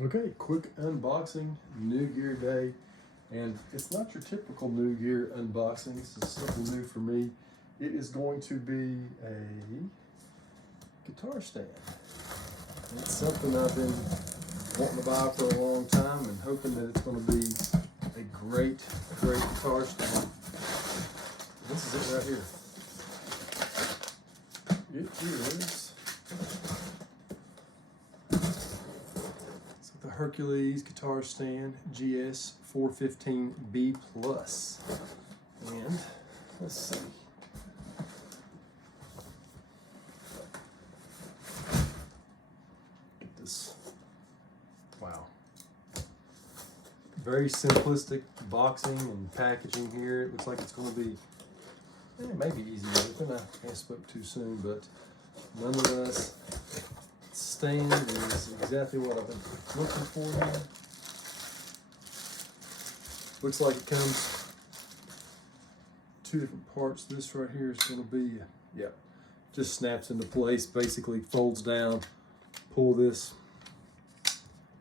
Okay, quick unboxing, new gear day, and it's not your typical new gear unboxing. This is something new for me. It is going to be a guitar stand. It's something I've been wanting to buy for a long time and hoping that it's going to be a great guitar stand. This is it right here. It is the Hercules guitar stand GS415BPLUS. And let's see. Get this. Wow. Very simplistic boxing and packaging here. It looks like it's going to be maybe easy to open. I spoke too soon, but nonetheless, stand is exactly what I've been looking for here. Looks like it comes two different parts. This right here is going to be, just snaps into place, basically folds down, pull this,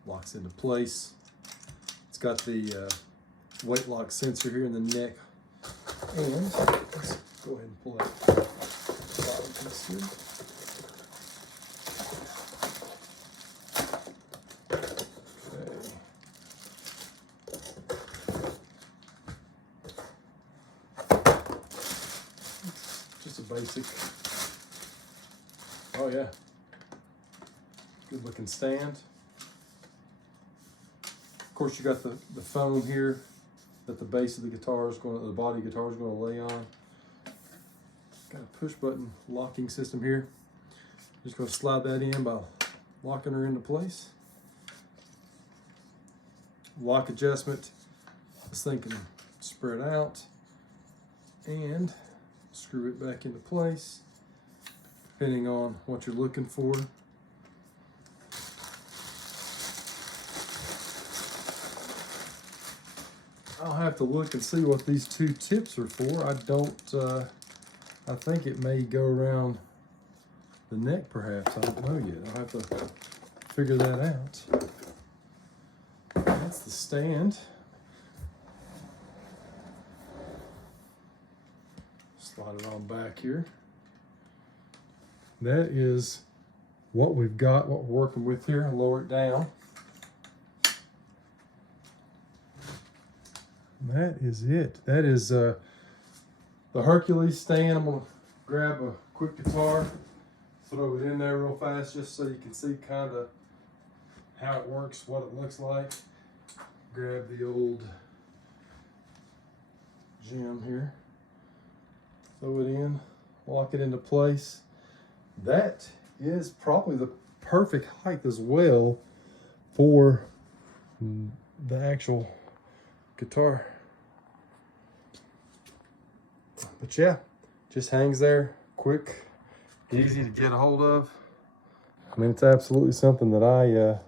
locks into place. It's got the weight lock sensor here in the neck. And let's go ahead and pull out the bottom piece here. Just a basic, oh yeah, good looking stand. Of course, you got the foam here that the base of the guitar is going to, the body guitar is going to lay on. Got a push button locking system here. Just going to slide that in by locking her into place. Lock adjustment. This thing can spread out and screw it back into place depending on what you're looking for. I'll have to look and see what these two tips are for. I think it may go around the neck perhaps. I don't know yet. I'll have to figure that out. That's the stand. Slide it on back here. That is what we've got, what we're working with here. I'll lower it down. That is it. That is the Hercules stand. I'm gonna grab a quick guitar, throw it in there real fast just so you can see kind of how it works, what it looks like. Grab the old gem here, throw it in, lock it into place. That is probably the perfect height as well for the actual guitar. But yeah, just hangs there, quick, easy to get a hold of. I mean, it's absolutely something that I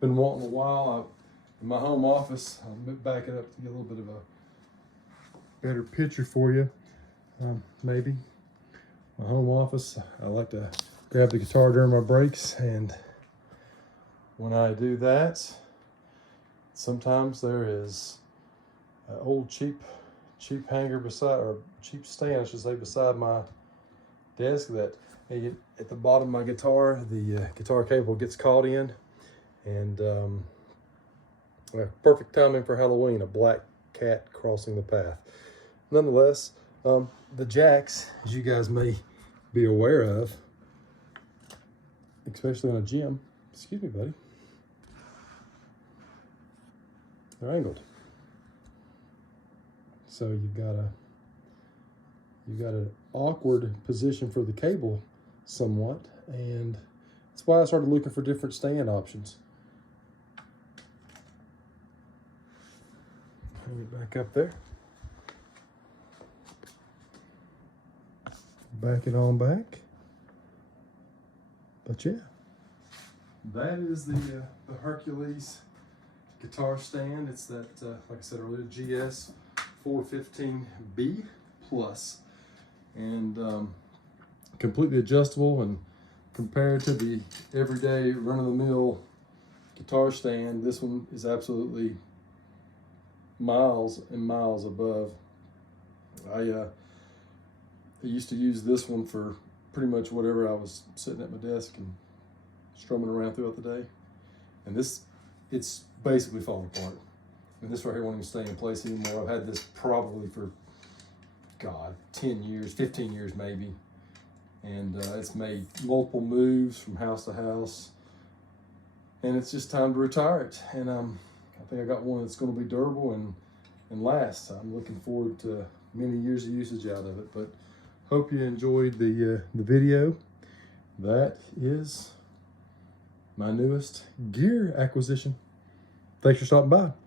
been wanting a while. In my home office, I'll back it up to get a little bit of a better picture for you. Maybe my home office, I like to grab the guitar during my breaks, and when I do that, sometimes there is an old cheap hanger beside, or cheap stand I should say, beside my desk that at the bottom of my guitar, the guitar cable gets caught in, and perfect timing for Halloween, a black cat crossing the path. Nonetheless, the jacks, as you guys may be aware of, especially on a gym, excuse me buddy, they're angled. So you've got an awkward position for the cable somewhat, and that's why I started looking for different stand options. Hang it back up there. Back it on back. But yeah, that is the Hercules guitar stand. It's that, like I said earlier, GS415BPLUS, and completely adjustable, and compared to the everyday run-of-the-mill guitar stand. This one is absolutely miles and miles above. I used to use this one for pretty much whatever I was sitting at my desk and strumming around throughout the day. And it's basically falling apart. And this right here won't even stay in place anymore. I've had this probably for, God, 10 years, 15 years maybe. And it's made multiple moves from house to house. And it's just time to retire it. And I think I got one that's going to be durable and last. I'm looking forward to many years of usage out of it. But hope you enjoyed the video. That is my newest gear acquisition. Thanks for stopping by.